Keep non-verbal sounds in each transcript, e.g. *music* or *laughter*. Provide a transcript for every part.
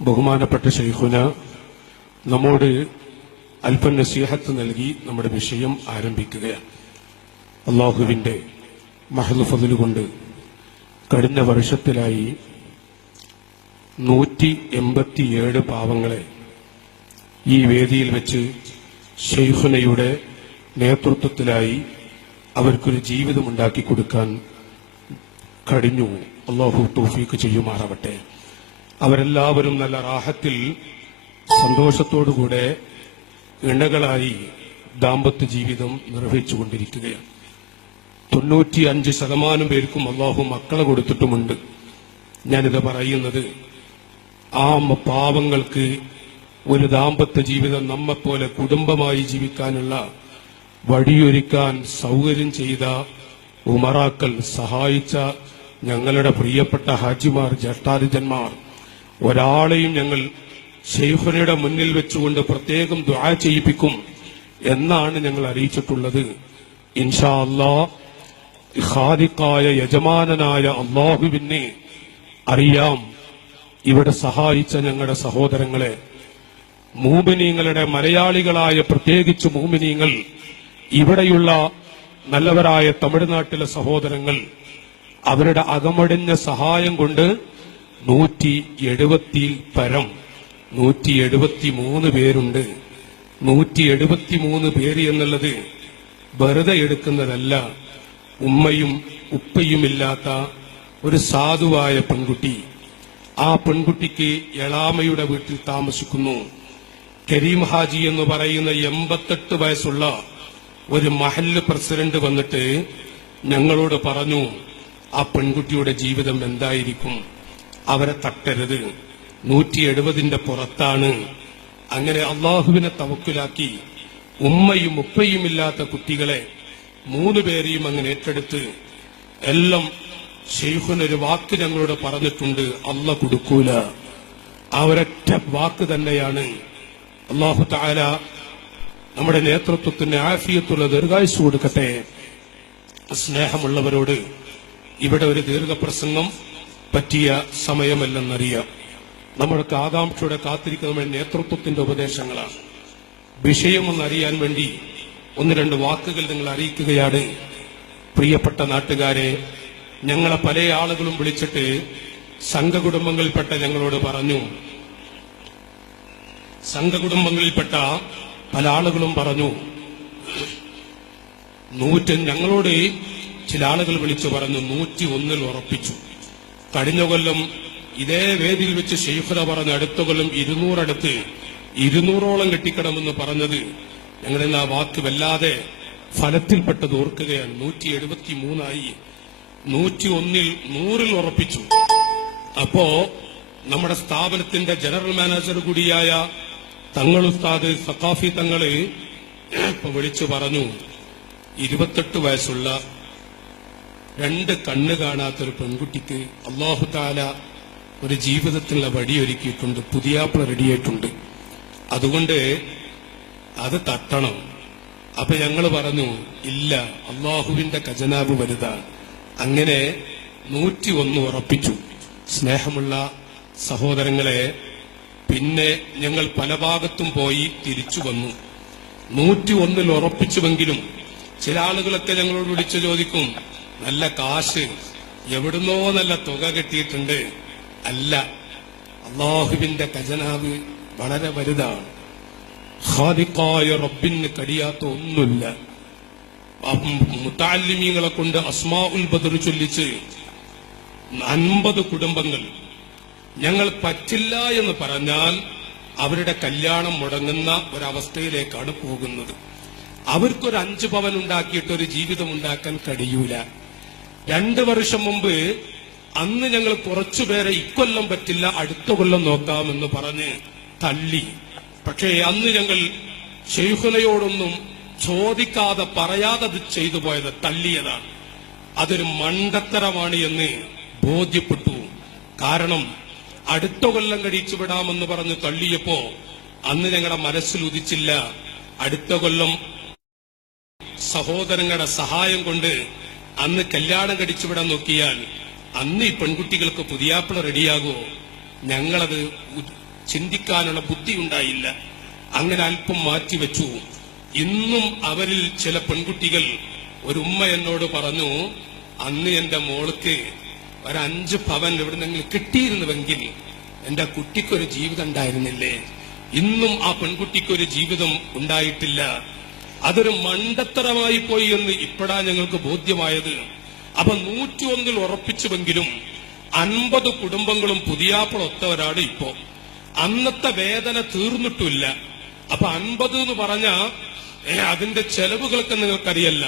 ബഹുമാനപ്പെട്ട ഷെയ്ഖുന നമ്മോട് അല്പം നസീഹത്ത് നൽകി നമ്മുടെ വിഷയം ആരംഭിക്കുകയാണ്. അള്ളാഹുവിന്റെ മഹലുഫതിൽ കൊണ്ട് കഴിഞ്ഞ വർഷത്തിലായി നൂറ്റി എൺപത്തിയേഴ് പാവങ്ങളെ ഈ വേദിയിൽ വെച്ച് ഷെയ്ഖുനയുടെ നേതൃത്വത്തിലായി അവർക്കൊരു ജീവിതമുണ്ടാക്കി കൊടുക്കാൻ കഴിഞ്ഞു. അള്ളാഹു തോഫീക്ക് ചെയ്യുമാറാവട്ടെ. അവരെല്ലാവരും നല്ല റാഹത്തിൽ സന്തോഷത്തോടുകൂടെ ഇണകളായി ദാമ്പത്യ ജീവിതം നിർവഹിച്ചുകൊണ്ടിരിക്കുകയാണ്. തൊണ്ണൂറ്റി അഞ്ച് ശതമാനം പേർക്കും അള്ളാഹു മക്കളെ കൊടുത്തിട്ടുമുണ്ട്. ഞാനിത് പറയുന്നത് ആ പാവങ്ങൾക്ക് ഒരു ദാമ്പത്യ ജീവിതം നമ്മെപ്പോലെ കുടുംബമായി ജീവിക്കാനുള്ള വഴിയൊരുക്കാൻ സൗകര്യം ചെയ്ത ഉമറാക്കൽ സഹായിച്ച ഞങ്ങളുടെ പ്രിയപ്പെട്ട ഹാജിമാർ ജ്യേഷ്ഠാരിജന്മാർ ഒരാളെയും ഞങ്ങൾ ഷെയ്ഖുനയുടെ മുന്നിൽ വെച്ചുകൊണ്ട് പ്രത്യേകം ദുആ ചെയ്യിപ്പിക്കും എന്നാണ് ഞങ്ങൾ അറിയിച്ചിട്ടുള്ളത്. ഇൻഷാ അല്ലാ ഖാദിക്കായ യജമാനനായ അള്ളാഹുവിനെ അറിയാം ഇവിടെ സഹായിച്ച ഞങ്ങളുടെ സഹോദരങ്ങളെ. മൂമിനീങ്ങളുടെ മലയാളികളായ പ്രത്യേകിച്ച് മൂമിനീങ്ങൾ ഇവിടെയുള്ള നല്ലവരായ തമിഴ്നാട്ടിലെ സഹോദരങ്ങൾ അവരുടെ അകമടിഞ്ഞ സഹായം കൊണ്ട് നൂറ്റി എഴുപത്തി പരം നൂറ്റി എഴുപത്തി മൂന്ന് പേരുണ്ട്. നൂറ്റി എഴുപത്തി മൂന്ന് പേര് എന്നുള്ളത് വെറുതെ എടുക്കുന്നതല്ല. ഉമ്മയും ഉപ്പയുമില്ലാത്ത ഒരു സാധുവായ പെൺകുട്ടി. ആ പെൺകുട്ടിക്ക് എളാമയുടെ വീട്ടിൽ താമസിക്കുന്നു. കരീം ഹാജി എന്ന് പറയുന്ന എൺപത്തെട്ട് വയസ്സുള്ള ഒരു മഹല്ല് പ്രസിഡന്റ് വന്നിട്ട് ഞങ്ങളോട് പറഞ്ഞു ആ പെൺകുട്ടിയുടെ ജീവിതം എന്തായിരിക്കും? അവരെ തട്ടരുത്. നൂറ്റി എഴുപതിന്റെ പുറത്താണ്. അങ്ങനെ അള്ളാഹുവിനെ തവക്കിലാക്കി ഉമ്മയും ഉപ്പയും ഇല്ലാത്ത കുട്ടികളെ മൂന്ന് പേരെയും അങ്ങനെ ഏറ്റെടുത്ത് എല്ലാം ഷെയ്ഖുനൊരു വാക്ക് ഞങ്ങളോട് പറഞ്ഞിട്ടുണ്ട് അല്ല കൊടുക്കൂല. ആ ഒരൊറ്റ വാക്ക് തന്നെയാണ്. അള്ളാഹു താല നമ്മുടെ നേതൃത്വത്തിന് ആഫിയത്തുള്ള ദീർഘായുസ് കൊടുക്കട്ടെ. സ്നേഹമുള്ളവരോട് ഇവിടെ ഒരു ദീർഘപ്രസംഗം പറ്റിയ സമയമല്ലെന്നറിയാം. നമ്മൾക്ക് ആകാംക്ഷയുടെ കാത്തിരിക്കുന്ന നേതൃത്വത്തിന്റെ ഉപദേശങ്ങളാണ്. വിഷയമൊന്നറിയാൻ വേണ്ടി ഒന്ന് രണ്ട് വാക്കുകൾ നിങ്ങൾ അറിയിക്കുകയാണ്. പ്രിയപ്പെട്ട നാട്ടുകാരെ ഞങ്ങളെ പല ആളുകളും വിളിച്ചിട്ട് സംഘകുടുംബങ്ങളിൽപ്പെട്ട ഞങ്ങളോട് പറഞ്ഞു. സംഘകുടുംബങ്ങളിൽപ്പെട്ട പല ആളുകളും പറഞ്ഞു. നൂറ്റ് ഞങ്ങളോട് ചില ആളുകൾ വിളിച്ചു പറഞ്ഞു. നൂറ്റി ഒന്നിൽ ഉറപ്പിച്ചു. കഴിഞ്ഞ കൊല്ലം ഇതേ വേദിയിൽ വെച്ച് ഷെയ്ഖുന പറഞ്ഞ അടുത്ത കൊല്ലം ഇരുന്നൂറടുത്ത് ഇരുന്നൂറോളം കെട്ടിക്കണമെന്ന് പറഞ്ഞത് ഞങ്ങളെല്ലാ വാക്ക് വല്ലാതെ ഫലത്തിൽപ്പെട്ടത് ഓർക്കുകയാണ്. നൂറ്റി എഴുപത്തി മൂന്നായി നൂറ്റി ഒന്നിൽ നൂറിൽ ഉറപ്പിച്ചു. അപ്പോ നമ്മുടെ സ്ഥാപനത്തിന്റെ ജനറൽ മാനേജർ കൂടിയായ തങ്ങൾ ഉസ്താദ് സഖാഫി തങ്ങൾ ഇപ്പൊ വിളിച്ചു പറഞ്ഞു ഇരുപത്തെട്ട് വയസ്സുള്ള രണ്ട് കണ്ണ് കാണാത്തൊരു പെൺകുട്ടിക്ക് അള്ളാഹു താല ഒരു ജീവിതത്തിലുള്ള വഴിയൊരുക്കിയിട്ടുണ്ട് പുതിയാപ്പിള റെഡിയായിട്ടുണ്ട്. അതുകൊണ്ട് അത് തട്ടണം. അപ്പൊ ഞങ്ങൾ പറഞ്ഞു ഇല്ല അള്ളാഹുവിന്റെ ഖജനാവ് വലുതാണ്. അങ്ങനെ നൂറ്റി ഒന്ന് ഉറപ്പിച്ചു. സ്നേഹമുള്ള സഹോദരങ്ങളെ പിന്നെ ഞങ്ങൾ പല ഭാഗത്തും പോയി തിരിച്ചു വന്നു. നൂറ്റി ഒന്നിൽ ഉറപ്പിച്ചുവെങ്കിലും ചില ആളുകളൊക്കെ ഞങ്ങളോട് വിളിച്ചു ചോദിക്കും നല്ല കാശ് എവിടുന്നോ നല്ല തുക കിട്ടിയിട്ടുണ്ട്. അല്ല അള്ളാഹുവിന്റെ ഖജനാവ് വളരെ വലുതാണ്. ഹാദിക്കായ റബ്ബിന് കഴിയാത്ത ഒന്നുമില്ല. മുത്താലിമീങ്ങളെ കൊണ്ട് അസ്മാ ഉൽ ബദർ ചൊല്ലിച്ച് അൻപത് കുടുംബങ്ങൾ ഞങ്ങൾ പറ്റില്ല എന്ന് പറഞ്ഞാൽ അവരുടെ കല്യാണം മുടങ്ങുന്ന ഒരവസ്ഥയിലേക്കാണ് പോകുന്നത്. അവർക്കൊരു അഞ്ച് പവൻ ഉണ്ടാക്കിയിട്ട് ഒരു ജീവിതം ഉണ്ടാക്കാൻ കഴിയൂല. രണ്ടു വർഷം മുമ്പ് അന്ന് ഞങ്ങൾ കുറച്ചുപേരെ ഇക്കൊല്ലം പറ്റില്ല അടുത്ത കൊല്ലം നോക്കാമെന്ന് പറഞ്ഞ് തള്ളി. പക്ഷേ അന്ന് ഞങ്ങൾ ഷെയ്ഖുനയോടൊന്നും ചോദിക്കാതെ പറയാതെ ചെയ്തു പോയത് തള്ളിയതാണ്. അതൊരു മണ്ടത്തരമാണ് എന്ന് ബോധ്യപ്പെട്ടു. കാരണം അടുത്ത കൊല്ലം കഴിച്ചു വിടാമെന്ന് പറഞ്ഞ് തള്ളിയപ്പോ അന്ന് ഞങ്ങളുടെ മനസ്സിൽ ഉദിച്ചില്ല. അടുത്ത കൊല്ലം സഹോദരങ്ങളുടെ സഹായം കൊണ്ട് അന്ന് കല്യാണം കടിച്ചുവിടാൻ നോക്കിയാൽ അന്ന് ഈ പെൺകുട്ടികൾക്ക് പുതിയാപ്പിള റെഡിയാകുമോ ഞങ്ങളത് ചിന്തിക്കാനുള്ള ബുദ്ധി ഉണ്ടായില്ല. അങ്ങനെ അല്പം മാറ്റിവെച്ചു ഇന്നും അവരിൽ ചില പെൺകുട്ടികൾ ഒരു ഉമ്മ എന്നോട് പറഞ്ഞു അന്ന് എന്റെ മോൾക്ക് ഒരു അഞ്ച് പവൻ എവിടുന്നെങ്കിലും കിട്ടിയിരുന്നുവെങ്കിൽ എന്റെ കുട്ടിക്കൊരു ജീവിതം ഉണ്ടായിരുന്നില്ലേ? ഇന്നും ആ പെൺകുട്ടിക്കൊരു ജീവിതം ഉണ്ടായിട്ടില്ല. അതൊരു മണ്ടത്തരമായി പോയി എന്ന് ഇപ്പോഴാ ഞങ്ങൾക്ക് ബോധ്യമായത്. അപ്പൊ നൂറ്റി ഒന്നിൽ ഉറപ്പിച്ചുവെങ്കിലും അൻപത് കുടുംബങ്ങളും പുതിയാപ്പളൊത്തവരാണ് ഇപ്പോ. അന്നത്തെ വേദന തീർന്നിട്ടില്ല അപ്പൊ അൻപത് എന്ന് പറഞ്ഞ അതിന്റെ ചെലവുകൾക്ക് നിങ്ങൾക്കറിയല്ല.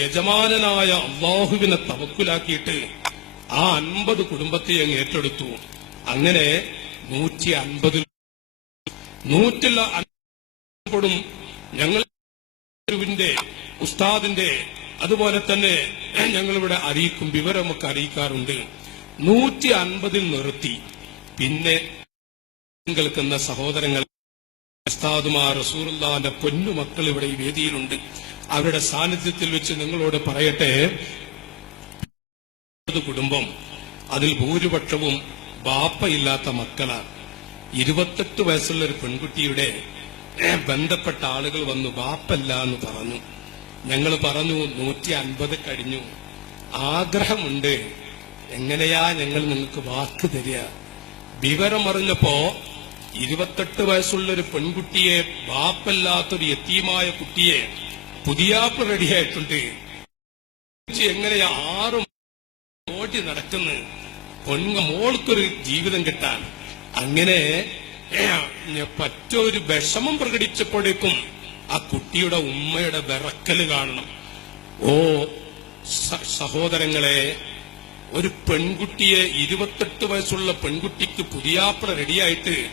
യജമാനായ അള്ളാഹുവിനെ തവക്കുലാക്കിയിട്ട് ആ അൻപത് കുടുംബത്തെ അങ്ങ് ഏറ്റെടുത്തു. അങ്ങനെ നൂറ്റി അൻപതിൽ നൂറ്റില്ല അൻപതും ഞങ്ങൾ ഗുരുവിന്റെ ഉസ്താദിന്റെ അതുപോലെ തന്നെ ഞങ്ങളിവിടെ അറിയിക്കും വിവരമൊക്കെ അറിയിക്കാറുണ്ട്. നൂറ്റി അൻപതിൽ നിർത്തി. പിന്നെ കേൾക്കുന്ന സഹോദരങ്ങൾ ഉസ്താദുമാർ റസൂറുല്ലാന്റെ പൊന്നുമക്കൾ ഇവിടെ ഈ വേദിയിലുണ്ട്. അവരുടെ സാന്നിധ്യത്തിൽ വെച്ച് നിങ്ങളോട് പറയട്ടെ. കുടുംബം അതിൽ ഭൂരിപക്ഷവും ബാപ്പയില്ലാത്ത മക്കളാണ്. ഇരുപത്തെട്ട് വയസ്സുള്ള ഒരു പെൺകുട്ടിയുടെ ബന്ധപ്പെട്ട ആളുകൾ വന്നു ബാപ്പല്ല എന്ന് പറഞ്ഞു. ഞങ്ങൾ പറഞ്ഞു നൂറ്റി അൻപത് കഴിഞ്ഞു. ആഗ്രഹമുണ്ട്. എങ്ങനെയാ ഞങ്ങൾ നിങ്ങൾക്ക് വാക്ക് തരിക? വിവരമറിഞ്ഞപ്പോ ഇരുപത്തെട്ട് വയസ്സുള്ള ഒരു പെൺകുട്ടിയെ ബാപ്പല്ലാത്തൊരു യത്തീമായ കുട്ടിയെ പുതിയാപ്പ് റെഡിയായിട്ടുണ്ട്. എങ്ങനെയാ ആറും ഓടി നടക്കുന്നു? പൊണ്ണ മോൾക്കൊരു ജീവിതം കിട്ടാൻ. അങ്ങനെ പറ്റൊരു വിഷമം പ്രകടിച്ചപ്പോഴേക്കും ആ കുട്ടിയുടെ ഉമ്മയുടെ വിറക്കൽ കാണണം. ഓ സഹോദരങ്ങളെ ഒരു പെൺകുട്ടിയെ ഇരുപത്തെട്ട് വയസ്സുള്ള പെൺകുട്ടിക്ക് പുതിയാപ്പിള റെഡിയായിട്ട്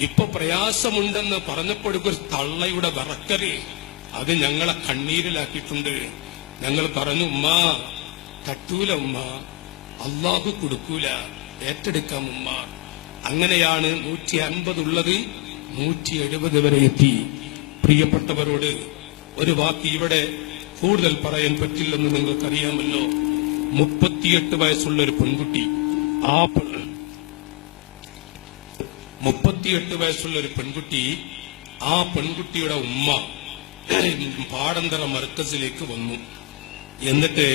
ഇപ്പൊ പ്രയാസമുണ്ടെന്ന് പറഞ്ഞപ്പോഴേക്കും ഒരു തള്ളയുടെ വിറക്കൽ അത് ഞങ്ങളെ കണ്ണീരിലാക്കിയിട്ടുണ്ട്. ഞങ്ങൾ പറഞ്ഞു ഉമ്മ തട്ടൂല ഉമ്മ. അള്ളാഹു കൊടുക്കൂല. ഏറ്റെടുക്കാം ഉമ്മ. അങ്ങനെയാണ് നൂറ്റി അൻപതുള്ളത് നൂറ്റി എഴുപത് വരെ എത്തി. പ്രിയപ്പെട്ടവരോട് ഒരു വാക്ക് ഇവിടെ കൂടുതൽ പറയാൻ പറ്റില്ലെന്ന് നിങ്ങൾക്കറിയാമല്ലോ. മുപ്പത്തിയെട്ട് വയസ്സുള്ള ഒരു പെൺകുട്ടി. ആ മുപ്പത്തിയെട്ട് വയസ്സുള്ള ഒരു പെൺകുട്ടി ആ പെൺകുട്ടിയുടെ ഉമ്മ പാടന്തറ മർക്കസിലേക്ക് വന്നു. എന്നിട്ട്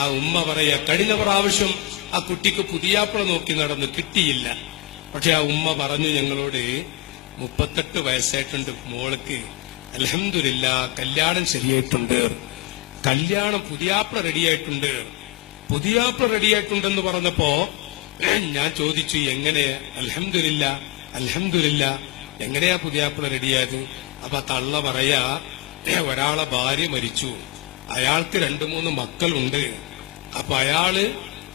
ആ ഉമ്മ പറയാ കഴിഞ്ഞ പ്രാവശ്യം ആ കുട്ടിക്ക് പുതിയാപ്പിള നോക്കി നടന്നു കിട്ടിയില്ല. പക്ഷെ ആ ഉമ്മ പറഞ്ഞു ഞങ്ങളോട് മുപ്പത്തെട്ട് വയസ്സായിട്ടുണ്ട് മോൾക്ക്. അലഹമില്ല കല്യാണം ശരിയായിട്ടുണ്ട്. കല്യാണം പുതിയാപ്ല റെഡിയായിട്ടുണ്ട്. പുതിയാപ്ല റെഡിയായിട്ടുണ്ടെന്ന് പറഞ്ഞപ്പോ ഞാൻ ചോദിച്ചു എങ്ങനെ? അലഹമില്ല അലഹമില്ല എങ്ങനെയാ പുതിയാപ്ല റെഡിയായത്? അപ്പൊ തള്ള പറയാ "ഏ, ഒരാളെ ഭാര്യ മരിച്ചു. അയാൾക്ക് രണ്ടു മൂന്ന് മക്കളുണ്ട്. അപ്പൊ അയാൾ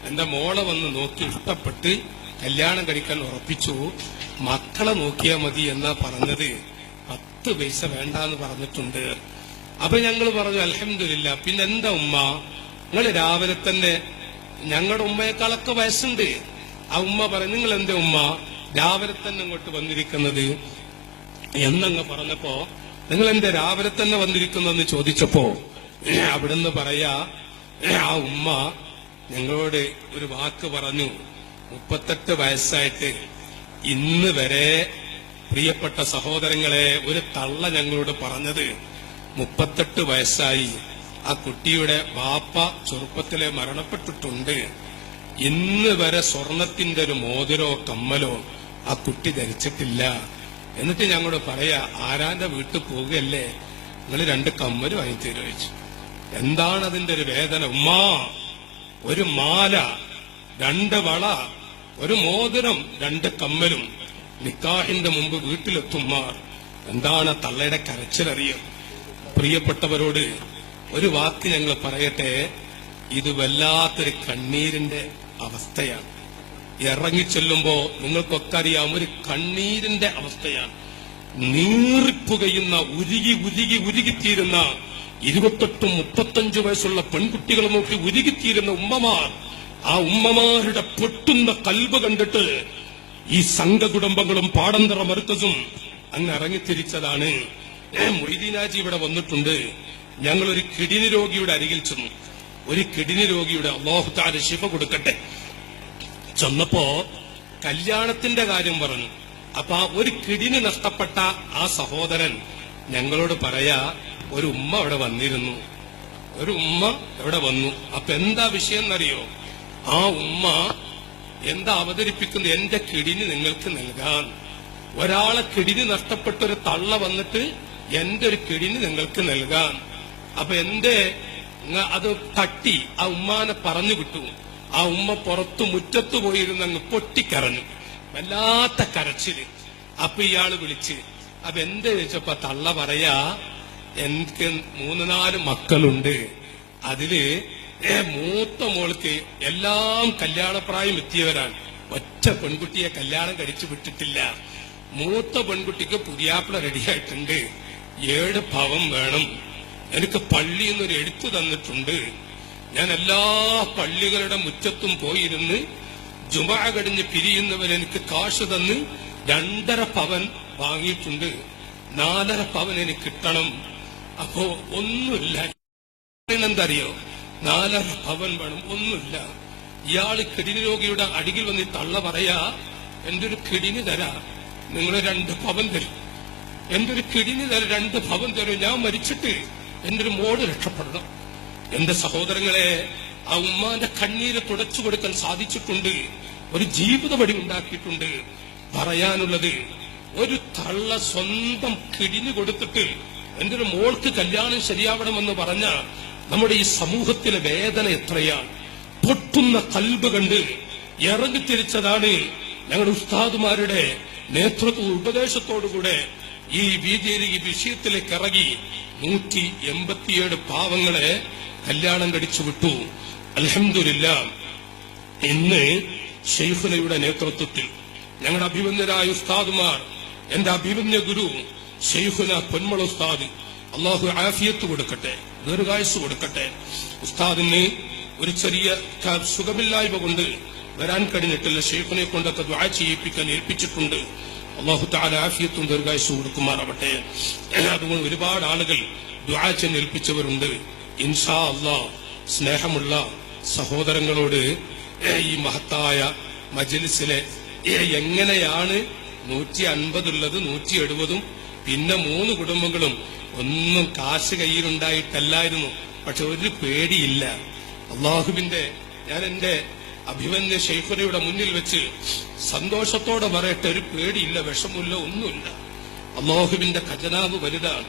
എന്റെ മോളെ വന്ന് നോക്കി ഇഷ്ടപ്പെട്ട് കല്യാണം കഴിക്കാൻ ഉറപ്പിച്ചു. മക്കളെ നോക്കിയാ മതി എന്നാ പറഞ്ഞത്. പത്ത് പൈസ വേണ്ടാന്ന് പറഞ്ഞിട്ടുണ്ട്. അപ്പൊ ഞങ്ങൾ പറഞ്ഞു അലഹമില്ല പിന്നെ എന്താ ഉമ്മ? നിങ്ങൾ രാവിലെ തന്നെ ഞങ്ങളുടെ ഉമ്മയെക്കാളൊക്കെ വയസ്സുണ്ട്. ആ ഉമ്മ പറഞ്ഞു നിങ്ങൾ എന്താ ഉമ്മ? രാവിലെ തന്നെ ഇങ്ങോട്ട് വന്നിരിക്കുന്നത്. എന്നങ്ങ് പറഞ്ഞപ്പോ നിങ്ങൾ എന്റെ രാവിലെ തന്നെ വന്നിരിക്കുന്നെന്ന് ചോദിച്ചപ്പോ അവിടുന്ന് പറയാ ആ ഉമ്മ ഞങ്ങളോട് ഒരു വാക്ക് പറഞ്ഞു. മുപ്പത്തെട്ട് വയസ്സായിട്ട് ഇന്ന് വരെ പ്രിയപ്പെട്ട സഹോദരങ്ങളെ ഒരു തള്ള ഞങ്ങളോട് പറഞ്ഞത് മുപ്പത്തെട്ട് വയസ്സായി. ആ കുട്ടിയുടെ വാപ്പ ചെറുപ്പത്തിലെ മരണപ്പെട്ടിട്ടുണ്ട്. ഇന്ന് വരെ സ്വർണത്തിന്റെ ഒരു മോതിരോ കമ്മലോ ആ കുട്ടി ധരിച്ചിട്ടില്ല. എന്നിട്ട് ഞങ്ങളോട് പറയാ ആരാന്റെ വീട്ടിൽ പോവുകയല്ലേ? നിങ്ങൾ രണ്ട് അതിന് തരുമോ എന്താണ് അതിന്റെ ഒരു വേദന? ഉമ്മാ ഒരു മാല. രണ്ട് വള ഒരു മോതിരം രണ്ട് കമ്മലും. നിക്കാഹിന്റെ മുമ്പ് വീട്ടിലെത്തുമാർ എന്താണ് തള്ളയുടെ കരച്ചിലറിയും പ്രിയപ്പെട്ടവരോട് ഒരു വാക്ക് ഞങ്ങൾ പറയട്ടെ. ഇത് വല്ലാത്തൊരു കണ്ണീരിന്റെ അവസ്ഥയാണ്. ഇറങ്ങിച്ചെല്ലുമ്പോ നിങ്ങൾക്കൊക്കെ അറിയാം ഒരു കണ്ണീരിന്റെ അവസ്ഥയാണ്. നീറിപ്പുകയുന്ന ഉരുകി ഉരുകി ഉരുകിത്തീരുന്ന ഇരുപത്തെട്ടും മുപ്പത്തഞ്ചു വയസ്സുള്ള പെൺകുട്ടികളെ നോക്കി ഉരുകിത്തീരുന്ന ഉമ്മമാർ ആ ഉമ്മമാരുടെ പൊട്ടുന്ന കൽബ് കണ്ടിട്ട് ഈ സംഘകുടുംബങ്ങളും പാടന്തറ മറുത്തതും അങ്ങ് ഇറങ്ങിത്തിരിച്ചതാണ് മൊയ്തീനാജി ഇവിടെ വന്നിട്ടുണ്ട്. ഞങ്ങൾ ഒരു കിടിനി രോഗിയുടെ അരികിൽ ചെന്നു. ഒരു കിടിനി രോഗിയുടെ അള്ളാഹുത്താൽ ശിഫ കൊടുക്കട്ടെ. ചെന്നപ്പോ കല്യാണത്തിന്റെ കാര്യം പറഞ്ഞു. അപ്പൊ ആ ഒരു കിടിന് നഷ്ടപ്പെട്ട ആ സഹോദരൻ ഞങ്ങളോട് പറയാ ഒരു ഉമ്മ അവിടെ വന്നിരുന്നു. ഒരു ഉമ്മ ഇവിടെ വന്നു. അപ്പൊ എന്താ വിഷയം എന്നറിയോ? ആ ഉമ്മ എന്താ അവതരിപ്പിക്കുന്നത്? എന്റെ കിടിന് നിങ്ങൾക്ക് നൽകാൻ. ഒരാളെ കിടിന് നഷ്ടപ്പെട്ട ഒരു തള്ള വന്നിട്ട് എന്റെ ഒരു കിടിന് നിങ്ങൾക്ക് നൽകാൻ. അപ്പൊ എന്റെ അത് തട്ടി ആ ഉമ്മാനെ പറഞ്ഞു വിട്ടു. ആ ഉമ്മ പുറത്തു മുറ്റത്തു പോയിരുന്ന അങ്ങ് പൊട്ടിക്കരഞ്ഞു. വല്ലാത്ത കരച്ചിൽ. അപ്പൊ ഇയാൾ വിളിച്ച് അപ്പൊ എന്ത് ചോദിച്ചപ്പോ തള്ള പറയാ എനിക്ക് മൂന്ന് നാല് മക്കളുണ്ട്. അതിൽ മൂത്ത മോൾക്ക് എല്ലാം കല്യാണപ്രായം എത്തിയവരാണ് ഒറ്റ പെൺകുട്ടിയെ കല്യാണം കഴിച്ചു വിട്ടിട്ടില്ല. മൂത്ത പെൺകുട്ടിക്ക് പുതിയാപ്പിള റെഡിയായിട്ടുണ്ട് ഏഴ് ഭവം വേണം. എനിക്ക് പള്ളിയിൽ നിന്നൊരു എഴുത്തു തന്നിട്ടുണ്ട്. ഞാൻ എല്ലാ പള്ളികളുടെ മുറ്റത്തും പോയിരുന്ന് ജുമാ കടിഞ്ഞ് പിരിയുന്നവർ എനിക്ക് കാശ് തന്ന് രണ്ടര പവൻ വാങ്ങിയിട്ടുണ്ട്. നാലര പവൻ എനിക്ക് കിട്ടണം. അപ്പോ ഒന്നുമില്ല. എന്തറിയോ നാലര ഭവൻ വേണം ഒന്നുമില്ല. ഇയാൾ കിടിനി രോഗിയുടെ അടികിൽ വന്ന് തള്ള പറയാ എന്റെ ഒരു കിടിനി തരാ നിങ്ങൾ രണ്ട് ഭവൻ തരും. എന്റെ ഒരു കിടിനി തരാം രണ്ട് ഭവൻ തരും. ഞാൻ മരിച്ചിട്ട് എന്റെ ഒരു മോട് രക്ഷപ്പെടണം. എന്റെ സഹോദരങ്ങളെ ആ ഉമ്മാന്റെ കണ്ണീര് തുടച്ചു കൊടുക്കാൻ സാധിച്ചിട്ടുണ്ട്. ഒരു ജീവിത ഉണ്ടാക്കിയിട്ടുണ്ട്. പറയാനുള്ളത് ഒരു തള്ള സ്വന്തം കിടിഞ്ഞു കൊടുത്തിട്ട് എന്റെ ഒരു മോൾക്ക് കല്യാണം ശരിയാവണമെന്ന് പറഞ്ഞ നമ്മുടെ ഈ സമൂഹത്തിലെ വേദന എത്രയാണ് പൊട്ടുന്ന കൽബ് കണ്ട് ഇറങ്ങി തിരിച്ചതാണ് ഞങ്ങളുടെ ഉസ്താദുമാരുടെ നേതൃത്വ ഉപദേശത്തോടുകൂടെ ഈ ബിജെപി വിഷയത്തിലേക്ക് ഇറങ്ങി നൂറ്റി എൺപത്തിയേഴ് പാവങ്ങളെ കല്യാണം കഴിച്ചു വിട്ടു. അലഹമില്ല ഇന്ന് ഷെയ്ഫുലയുടെ നേതൃത്വത്തിൽ ഞങ്ങളുടെ അഭിമന്യരായ ഉസ്താദുമാർ എന്റെ അഭിമന്യ ഗുരു ഷെയ്ഫുല പൊന്മള ഉസ്താദ് അള്ളാഹു ആഫിയത്ത് കൊടുക്കട്ടെ. ദീർഘായുസ് കൊടുക്കട്ടെ. ഉസ്താദിന് ഒരു ചെറിയ സുഖമില്ലായ്മ കൊണ്ട് വരാൻ കഴിഞ്ഞിട്ടില്ല. ഷെയ്ഫിനെ കൊണ്ടൊക്കെ ദ്വാ ചെയ്യിപ്പിക്കാൻ ഏൽപ്പിച്ചിട്ടുണ്ട്. അള്ളാഹു താല ആഫിയത്തും ദീർഘായുസ് കൊടുക്കുമാറാവട്ടെ. അതുകൊണ്ട് ഒരുപാട് ആളുകൾ ദ്വാ ചെന്നേൽപ്പിച്ചവരുണ്ട് ഇൻഷാ അള്ളാ സ്നേഹമുള്ള സഹോദരങ്ങളോട് ഈ മഹത്തായ മജലിസിലെ എങ്ങനെയാണ് നൂറ്റി അൻപതുള്ളത് നൂറ്റി എഴുപതും പിന്നെ മൂന്ന് കുടുംബങ്ങളും ഒന്നും കാശ് കയ്യിലുണ്ടായിട്ടല്ലായിരുന്നു. പക്ഷെ ഒരു പേടിയില്ല. അള്ളാഹുവിന്റെ ഞാൻ എന്റെ അഭിമന്യ ഷെയ്ഖുനയുടെ മുന്നിൽ വെച്ച് സന്തോഷത്തോടെ പറയട്ടെ ഒരു പേടിയില്ല വിഷമില്ല ഒന്നുമില്ല. അള്ളാഹുവിന്റെ ഖജനാവ് വലുതാണ്.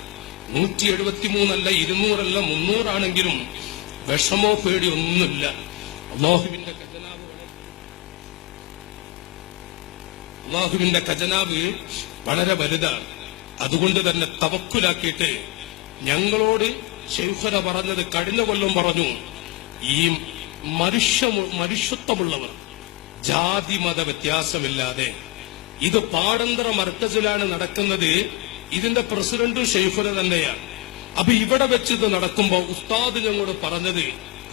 നൂറ്റി എഴുപത്തിമൂന്നല്ല ഇരുന്നൂറല്ല മുന്നൂറാണെങ്കിലും വിഷമോ പേടി ഒന്നുമില്ല. അള്ളാഹുവിന്റെ ഖജനാവ് അള്ളാഹുബിന്റെ ഖജനാവ് വളരെ വലുതാണ്. അതുകൊണ്ട് തന്നെ തവക്കുലാക്കിയിട്ട് ഞങ്ങളോട് ശൈഹര പറഞ്ഞത് കഴിഞ്ഞ കൊല്ലം പറഞ്ഞു. ഈ മനുഷ്യ മനുഷ്യത്വമുള്ളവർ ജാതി മത വ്യത്യാസമില്ലാതെ ഇത് പാടന്തര മർക്കസിലാണ് നടക്കുന്നത്. ഇതിന്റെ പ്രസിഡന്റും ഷെയ്ഫുര തന്നെയാണ്. അപ്പൊ ഇവിടെ വെച്ച് ഇത് നടക്കുമ്പോ ഉസ്താദ് ഞങ്ങളോട് പറഞ്ഞത്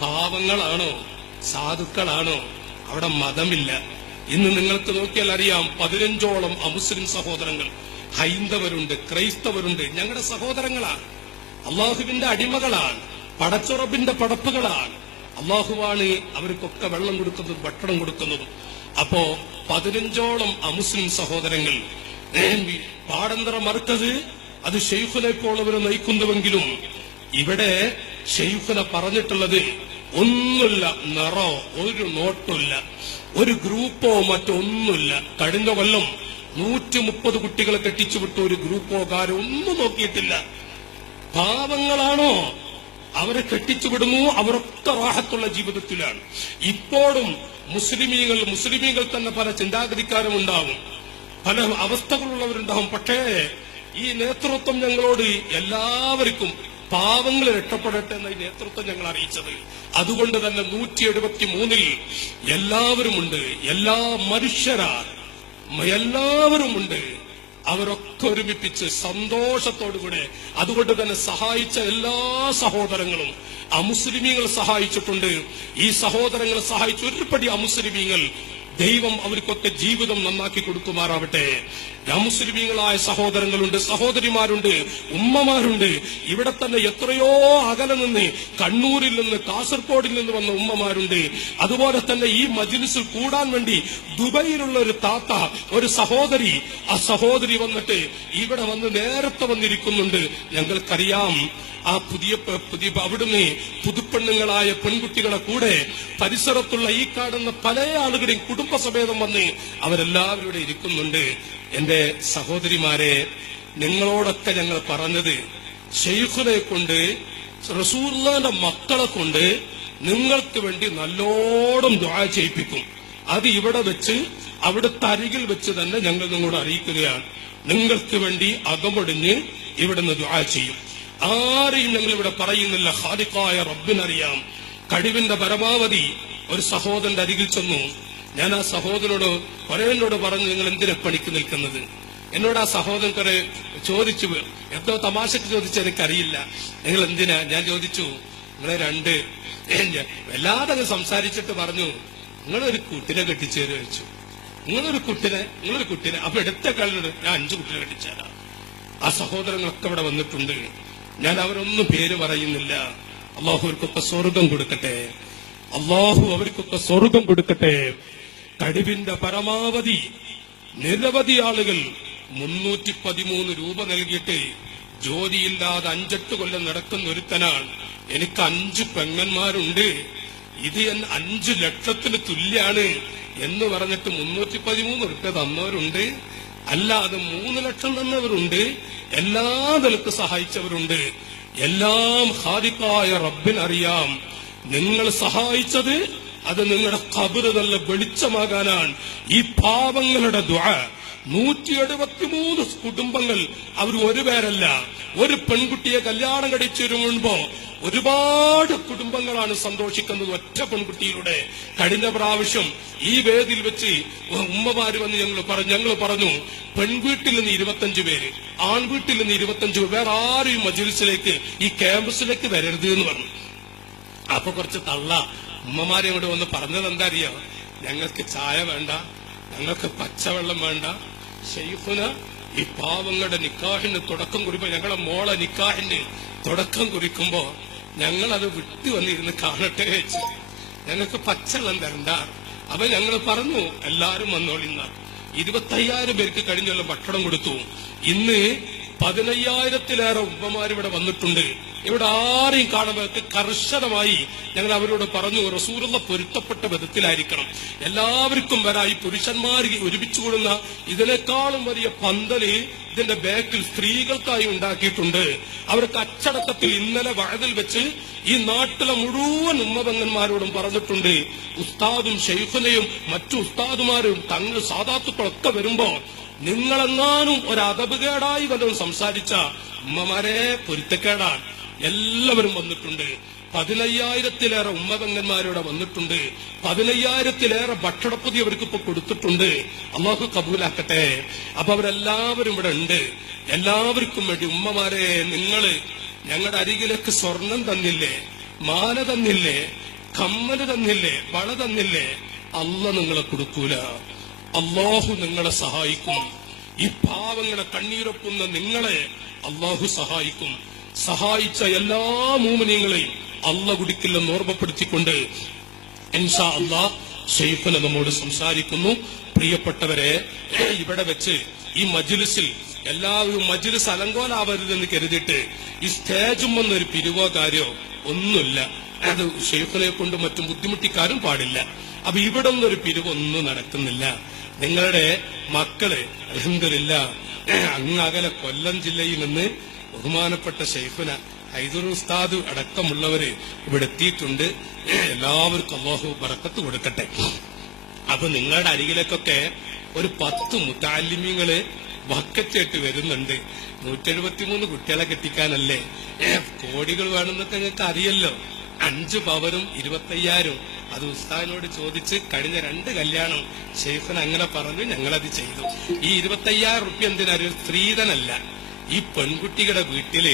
പാവങ്ങളാണോ? സാധുക്കളാണോ? അവിടെ മതമില്ല. ഇന്ന് നിങ്ങൾക്ക് നോക്കിയാൽ അറിയാം പതിനഞ്ചോളം അമുസ്ലിം സഹോദരങ്ങൾ ഹൈന്ദവരുണ്ട് ക്രൈസ്തവരുണ്ട്. ഞങ്ങളുടെ സഹോദരങ്ങളാണ്. അള്ളാഹുവിന്റെ അടിമകളാണ്. പടച്ചുറപ്പിന്റെ പടപ്പുകളാണ്. അള്ളാഹുവാണ് അവർക്കൊക്കെ വെള്ളം കൊടുക്കുന്നതും ഭക്ഷണം കൊടുക്കുന്നതും. അപ്പോ പതിനഞ്ചോളം അമുസ്ലിം സഹോദരങ്ങൾ പാടന്തര മറുത്തത് അത് ഷെയ്ഖുലെ പോളവരെ നയിക്കുന്നുവെങ്കിലും ഇവിടെ ഷെയ്ഖുല പറഞ്ഞിട്ടുള്ളത് ഒന്നുമില്ല നിറോ ഒരു നോട്ടില്ല ഒരു ഗ്രൂപ്പോ മറ്റൊന്നുമില്ല. കഴിഞ്ഞ കൊല്ലം നൂറ്റി മുപ്പത് കുട്ടികളെ കെട്ടിച്ചുവിട്ട ഒരു ഗ്രൂപ്പോ കാരോ ഒന്നും നോക്കിയിട്ടില്ല. പാവങ്ങളാണോ? അവരെ കെട്ടിച്ചുവിടുന്നു അവരൊക്കെ റാഹത്തുള്ള ജീവിതത്തിലാണ്. ഇപ്പോഴും മുസ്ലിമീങ്ങൾ മുസ്ലിമീങ്ങൾ തന്നെ പല ചിന്താഗതിക്കാരും ഉണ്ടാവും. പല അവസ്ഥകളുള്ളവരുണ്ടാവും. പക്ഷേ ഈ നേതൃത്വം ഞങ്ങളോട് എല്ലാവർക്കും പാവങ്ങൾ രക്ഷപ്പെടട്ടെ എന്ന ഈ നേതൃത്വം ഞങ്ങൾ അറിയിച്ചത്. അതുകൊണ്ട് തന്നെ നൂറ്റി എഴുപത്തി മൂന്നിൽ എല്ലാവരുമുണ്ട്. എല്ലാ മനുഷ്യരാണ് എല്ലാവരുമുണ്ട് അവരൊക്കെ ഒരുമിപ്പിച്ച് സന്തോഷത്തോടുകൂടെ അതുകൊണ്ട് തന്നെ സഹായിച്ച എല്ലാ സഹോദരങ്ങളും അമുസ്ലിമീങ്ങൾ സഹായിച്ചിട്ടുണ്ട്. ഈ സഹോദരങ്ങൾ സഹായിച്ച ഒരുപടി അമുസ്ലിമീങ്ങൾ ദൈവം അവർക്കൊക്കെ ജീവിതം നന്നാക്കി കൊടുക്കുമാറാവട്ടെ. മുസ്ലിമീങ്ങളായ സഹോദരങ്ങളുണ്ട് സഹോദരിമാരുണ്ട് ഉമ്മമാരുണ്ട്. ഇവിടെ തന്നെ എത്രയോ അകലെ നിന്ന് കണ്ണൂരിൽ നിന്ന് കാസർഗോഡിൽ നിന്ന് വന്ന ഉമ്മമാരുണ്ട്. അതുപോലെ തന്നെ ഈ മജിലിസിൽ കൂടാൻ വേണ്ടി ദുബൈയിലുള്ള ഒരു താത്ത ഒരു സഹോദരി. ആ സഹോദരി വന്നിട്ട് ഇവിടെ വന്ന് നേരത്തെ വന്നിരിക്കുന്നുണ്ട്. ഞങ്ങൾക്കറിയാം ആ പുതിയ പുതിയ അവിടുന്ന് പുതുപ്പെണ്ണുങ്ങളായ പെൺകുട്ടികളെ കൂടെ പരിസരത്തുള്ള ഈ കാണുന്ന പല ആളുകളുടെയും കുടുംബസമേതം വന്ന് അവരെല്ലാവരും ഇവിടെ ഇരിക്കുന്നുണ്ട്. എന്റെ സഹോദരിമാരെ നിങ്ങളോടൊക്കെ ഞങ്ങൾ പറഞ്ഞത് ഷെയ്ഖുനെ കൊണ്ട് റസൂർലാന്റെ മക്കളെ കൊണ്ട് നിങ്ങൾക്ക് വേണ്ടി നല്ലോണം ദ്വാ ചെയ്യിപ്പിക്കും. അത് ഇവിടെ വെച്ച് അവിടുത്തെ അരികിൽ വെച്ച് തന്നെ ഞങ്ങൾ നിങ്ങളോട് അറിയിക്കുകയാണ്. നിങ്ങൾക്ക് വേണ്ടി അകമൊടിഞ്ഞ് ഇവിടുന്ന് ദ്വാ ചെയ്യും. ആരെയും ഞങ്ങൾ ഇവിടെ പറയുന്നില്ല. ഹാദിക്കായ റബ്ബിനറിയാം. കഴിവിന്റെ പരമാവധി ഒരു സഹോദരന്റെ അരികിൽ ചെന്നു. ഞാൻ ആ സഹോദരനോട് കുറേനോട് പറഞ്ഞു നിങ്ങൾ എന്തിനാ പണിക്ക് നിൽക്കുന്നത്? എന്നോട് ആ സഹോദരൻ കുറെ ചോദിച്ചു എന്തോ തമാശക്ക് ചോദിച്ചു എനിക്കറിയില്ല. നിങ്ങൾ എന്തിനാ? ഞാൻ ചോദിച്ചു നിങ്ങളെ രണ്ട് വല്ലാതെ സംസാരിച്ചിട്ട് പറഞ്ഞു നിങ്ങളൊരു കുട്ടിനെ കെട്ടിച്ചേര് വെച്ചു. നിങ്ങളൊരു കുട്ടിനെ നിങ്ങളൊരു കുട്ടിനെ അപ്പൊ എടുത്ത കളിയോട് ഞാൻ അഞ്ചു കുട്ടിനെ കെട്ടിച്ചേരാം. ആ സഹോദരങ്ങളൊക്കെ ഇവിടെ വന്നിട്ടുണ്ട്. ഞാൻ അവരൊന്നും പേര് പറയുന്നില്ല. അള്ളാഹു അവർക്കൊക്കെ സ്വർഗം കൊടുക്കട്ടെ. അള്ളാഹു അവർക്കൊക്കെ സ്വർഗം കൊടുക്കട്ടെ. കഴിവിന്റെ പരമാവധി നിരവധി ആളുകൾ മുന്നൂറ്റി പതിമൂന്ന് രൂപ നൽകിയിട്ട് ജോലിയില്ലാതെ അഞ്ചെട്ട് കൊല്ലം നടക്കുന്ന ഒരുത്തനാണ്. എനിക്ക് അഞ്ച് പെങ്ങന്മാരുണ്ട്. ഇത് അഞ്ചു ലക്ഷത്തിന് തുല്യാണ് എന്ന് പറഞ്ഞിട്ട് മുന്നൂറ്റി പതിമൂന്ന് റുപ്യ തന്നവരുണ്ട്. അല്ലാതെ മൂന്ന് ലക്ഷം തന്നവരുണ്ട്. എല്ലാ നിലയ്ക്ക് സഹായിച്ചവരുണ്ട്. എല്ലാം ഹാദിക്കായ റബ്ബിനറിയാം. നിങ്ങൾ സഹായിച്ചത് അത് നിങ്ങളുടെ കബറ് നല്ല വെളിച്ചമാകാനാണ്. ഈ പാവങ്ങളുടെ ദുആ നൂറ്റി എഴുപത്തിമൂന്ന് കുടുംബങ്ങൾ അവർ ഒരു പേരല്ല. ഒരു പെൺകുട്ടിയെ കല്യാണം കഴിച്ചു ഒരുപാട് കുടുംബങ്ങളാണ് സന്തോഷിക്കുന്നത് ഒറ്റ പെൺകുട്ടിയിലൂടെ. കഴിഞ്ഞ പ്രാവശ്യം ഈ വേദിയിൽ വെച്ച് ഉമ്മമാര് വന്ന് ഞങ്ങൾ പറഞ്ഞു ഞങ്ങൾ പറഞ്ഞു പെൺവീട്ടിൽ നിന്ന് ഇരുപത്തഞ്ചു പേര് ആൺവീട്ടിൽ നിന്ന് ഇരുപത്തഞ്ചു പേര് വേറെ ആരും ഈ ഈ ക്യാമ്പസിലേക്ക് വരരുത് എന്ന് പറഞ്ഞു. അപ്പൊ കുറച്ച് തള്ള ഉമ്മമാരെ ഇവിടെ വന്ന് പറഞ്ഞത് എന്താ അറിയോ? ഞങ്ങൾക്ക് ചായ വേണ്ട ഞങ്ങൾക്ക് പച്ചവെള്ളം വേണ്ട. ഷെയ്ഖുന ഈ പാവങ്ങളുടെ നിക്കാഹിന് തുടക്കം കുറിക്കുമ്പോ ഞങ്ങളെ മോളെ നിക്കാഹിന് തുടക്കം കുറിക്കുമ്പോ ഞങ്ങൾ അത് വിട്ടു വന്നിരുന്ന് കാണട്ടെ വെച്ച്. ഞങ്ങൾക്ക് പച്ചവെള്ളം തരണ്ട. അപ്പൊ ഞങ്ങൾ പറഞ്ഞു എല്ലാരും വന്നോളിന്ന. ഇരുപത്തയ്യായിരം പേർക്ക് കഴിഞ്ഞുള്ള ഭക്ഷണം കൊടുത്തു. ഇന്ന് പതിനയ്യായിരത്തിലേറെ ഉമ്മമാർ ഇവിടെ വന്നിട്ടുണ്ട്. ഇവിടെ ആരെയും കാണുമ്പോൾ കർശനമായി ഞങ്ങൾ അവരോട് പറഞ്ഞു റസൂലുള്ള പൊരുത്തപ്പെട്ട വിധത്തിലായിരിക്കണം. എല്ലാവർക്കും വരായി പുരുഷന്മാർ ഒരുമിച്ച് കൂടുന്ന ഇതിനേക്കാളും വലിയ പന്തൽ ഇതിന്റെ ബാക്കിൽ സ്ത്രീകൾക്കായി ഉണ്ടാക്കിയിട്ടുണ്ട്. അവർക്ക് അച്ചടക്കത്തിൽ ഇന്നലെ വഴതിൽ വെച്ച് ഈ നാട്ടിലെ മുഴുവൻ ഉമ്മപങ്ങന്മാരോടും പറഞ്ഞിട്ടുണ്ട്. ഉസ്താദും ഷെയ്ഖുനയും മറ്റു ഉസ്താദുമാരും തങ്ങൾ സാധാത്തുക്കളൊക്കെ വരുമ്പോ നിങ്ങളെങ്ങാനും ഒരു കേടായി വല്ലതും സംസാരിച്ച ഉമ്മമാരെ പൊരുത്തക്കേടാൻ എല്ലാവരും വന്നിട്ടുണ്ട്. പതിനയ്യായിരത്തിലേറെ ഉമ്മപങ്ങന്മാരിവിടെ വന്നിട്ടുണ്ട്. പതിനയ്യായിരത്തിലേറെ ഭക്ഷണപ്പൊതി അവർക്ക് ഇപ്പൊ കൊടുത്തിട്ടുണ്ട്. അള്ളാഹു കബൂലാക്കട്ടെ. അപ്പൊ അവരെല്ലാവരും ഇവിടെ ഉണ്ട്. എല്ലാവർക്കും വേണ്ടി ഉമ്മമാരെ നിങ്ങൾ ഞങ്ങളുടെ അരികിലേക്ക് സ്വർണം തന്നില്ലേ മാല തന്നില്ലേ കമ്മൽ തന്നില്ലേ വള തന്നില്ലേ അല്ല നിങ്ങളെ കൊടുക്കൂല. അള്ളാഹു നിങ്ങളെ സഹായിക്കും. ഈ പാവങ്ങളെ കണ്ണീരൊപ്പുന്ന നിങ്ങളെ അള്ളാഹു സഹായിക്കും. സഹായിച്ച എല്ലാ മൂമനീങ്ങളെയും അല്ല കുടിക്കില്ലെന്ന് ഓർമ്മപ്പെടുത്തിക്കൊണ്ട് എൻഷാ അള്ളാ ഷെയ്ഖുന നമ്മോട് സംസാരിക്കുന്നു. പ്രിയപ്പെട്ടവരെ ഇവിടെ വെച്ച് ഈ മജ്ലിസിൽ എല്ലാവരും മജ്ലിസ് അലങ്കോലാവരുതെന്ന് കരുതിയിട്ട് ഈ സ്റ്റേജും വന്നൊരു പിരിവോ കാര്യോ ഒന്നുമില്ല. അത് ഷെയ്ഫനെ കൊണ്ട് മറ്റും ബുദ്ധിമുട്ടിക്കാരും പാടില്ല. അപ്പൊ ഇവിടെ ഒന്നൊരു പിരിവൊന്നും നടക്കുന്നില്ല. നിങ്ങളുടെ മക്കൾ അലഹമില്ല അങ്ങ് അകലെ കൊല്ലം ജില്ലയിൽ നിന്ന് ബഹുമാനപ്പെട്ട ഷെയ്ഖുന ഹൈദർ ഉസ്താദ് അടക്കമുള്ളവര് ഇവിടെ എത്തിയിട്ടുണ്ട്. എല്ലാവർക്കും അള്ളാഹു ബറക്കത്ത് കൊടുക്കട്ടെ. അപ്പൊ നിങ്ങളുടെ അരികിലേക്കൊക്കെ ഒരു പത്ത് മുത്താലിമ്യങ്ങൾ ബക്കറ്റായിട്ട് വരുന്നുണ്ട്. നൂറ്റെഴുപത്തിമൂന്ന് കുട്ടികളെ കെട്ടിക്കാനല്ലേ? കോടികൾ വേണമെന്നൊക്കെ നിങ്ങൾക്ക് അറിയല്ലോ അഞ്ച് പവരും ഇരുപത്തയ്യായിരം. അത് ഉസ്താദിനോട് ചോദിച്ച് കഴിഞ്ഞ രണ്ട് കല്യാണം ഷെയ്ഖൻ അങ്ങനെ പറഞ്ഞു ഞങ്ങളത് ചെയ്തു. ഈ ഇരുപത്തയ്യായിരം റുപ്യ എന്തിനാ? ഒരു സ്ത്രീധനല്ല. ഈ പെൺകുട്ടികളുടെ വീട്ടിൽ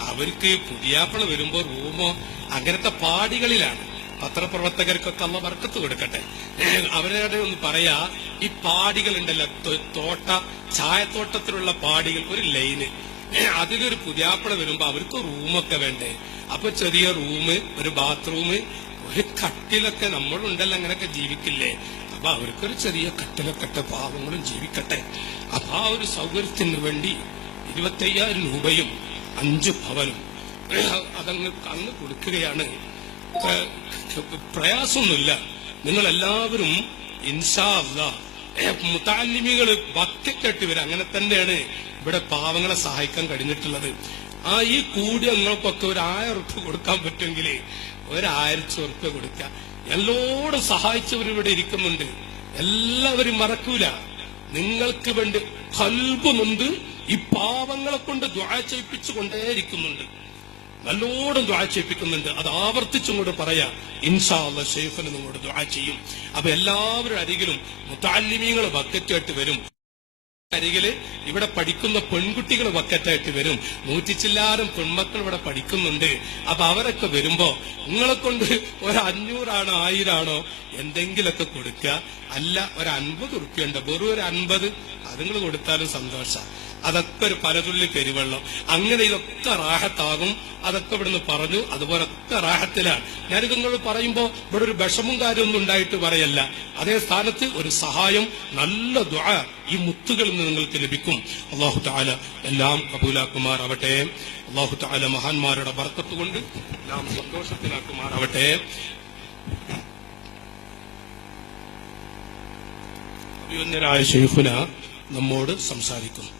അവർക്ക് പുതിയാപ്പള വരുമ്പോ റൂമോ അങ്ങനത്തെ പാടികളിലാണ്. പത്രപ്രവർത്തകർക്കൊക്കെ അമ്മ വർക്കത്ത് കൊടുക്കട്ടെ. അവരുടെ ഒന്ന് പറയാ ഈ പാടികൾ ഉണ്ടല്ലോ തോട്ട ചായത്തോട്ടത്തിലുള്ള പാടികൾ ഒരു ലൈന്. അതിലൊരു പുതിയാപ്പള വരുമ്പോ അവർക്ക് റൂമൊക്കെ വേണ്ടേ? അപ്പൊ ചെറിയ റൂം ഒരു ബാത്റൂം ഒരു കട്ടിലൊക്കെ നമ്മളുണ്ടല്ലോ അങ്ങനെയൊക്കെ ജീവിക്കില്ലേ? അപ്പൊ അവർക്കൊരു ചെറിയ കട്ടിലൊക്കെ പാവങ്ങളും ജീവിക്കട്ടെ. അപ്പൊ ആ ഒരു സൗകര്യത്തിന് വേണ്ടി ഇരുപത്തയ്യായിരം രൂപയും അഞ്ചു ഭവനും *coughs* അതങ്ങ് അങ്ങ് കൊടുക്കുകയാണ്. പ്രയാസമൊന്നുമില്ല. നിങ്ങൾ എല്ലാവരും ഇൻഷാ *coughs* മുത്താലിമികൾ ബക്കറ്റ് വരും. അങ്ങനെ തന്നെയാണ് ഇവിടെ പാവങ്ങളെ സഹായിക്കാൻ കഴിഞ്ഞിട്ടുള്ളത്. ആ ഈ കൂടിയ നിങ്ങൾക്കൊക്കെ ഒരു ആയിരം ഉറുപ്പ് കൊടുക്കാൻ പറ്റുമെങ്കിൽ ഒരായിരത്തി ഉറുപ്പ് കൊടുക്കുക എല്ലോടും സഹായിച്ചവരിവിടെ ഇരിക്കുന്നുണ്ട്. എല്ലാവരും മറക്കൂല. നിങ്ങൾക്ക് വേണ്ടി കൽബുന്നുണ്ട് ഈ പാവങ്ങളെ കൊണ്ട് ദ്വാ ചെയ്യിപ്പിച്ചു കൊണ്ടേയിരിക്കുന്നുണ്ട് നല്ലോണം ദ്വാ ചെയ്യിപ്പിക്കുന്നുണ്ട്. അത് ആവർത്തിച്ചും കൂടെ പറയാ. ഇൻഷാ അല്ല ഷെയ്ഫിന് നിങ്ങളോട് ദ്വാ ചെയ്യും. അപ്പൊ എല്ലാവരും അരികിലും മുത്താലിമീങ്ങൾ ബക്കറ്റായിട്ട് വരും. അരികിൽ ഇവിടെ പഠിക്കുന്ന പെൺകുട്ടികൾ വക്കറ്റായിട്ട് വരും. നൂറ്റിച്ചില്ലാരും പെൺമക്കൾ ഇവിടെ പഠിക്കുന്നുണ്ട്. അപ്പൊ അവരൊക്കെ വരുമ്പോ നിങ്ങളെ കൊണ്ട് ഒരു അഞ്ഞൂറാണോ ആയിരാണോ എന്തെങ്കിലൊക്കെ കൊടുക്കുക. അല്ല ഒരു അൻപത് ഉറുപ്പിയുണ്ട് വെറും ഒരു അൻപത് അതുങ്ങൾ കൊടുത്താലും സന്തോഷം. അതൊക്കെ ഒരു പലതുള്ളി പെരുവെള്ളം. അങ്ങനെ ഇതൊക്കെ റാഹത്താകും. അതൊക്കെ ഇവിടുന്ന് പറഞ്ഞു. അതുപോലെ ഒക്കെ റാഹത്തിലാണ്. ഞാനിത് നിങ്ങളോട് പറയുമ്പോ ഇവിടെ ഒരു വിഷമം കാര്യമൊന്നും ഉണ്ടായിട്ട് പറയല്ല. അതേ സ്ഥാനത്ത് ഒരു സഹായം നല്ല ദ്വാ ഈ മുത്തുകളിൽ നിന്ന് നിങ്ങൾക്ക് ലഭിക്കും. അള്ളാഹു താല എല്ലാം കബൂലാക്കുമാറാവട്ടെ. അള്ളാഹു താല മഹാന്മാരുടെ ബർക്കത്ത് കൊണ്ട് എല്ലാം സന്തോഷത്തിലാക്കുമാറാവട്ടെ. അഭിമന്യരായ ഷെയ്ഖുന നമ്മോട് സംസാരിക്കുന്നു.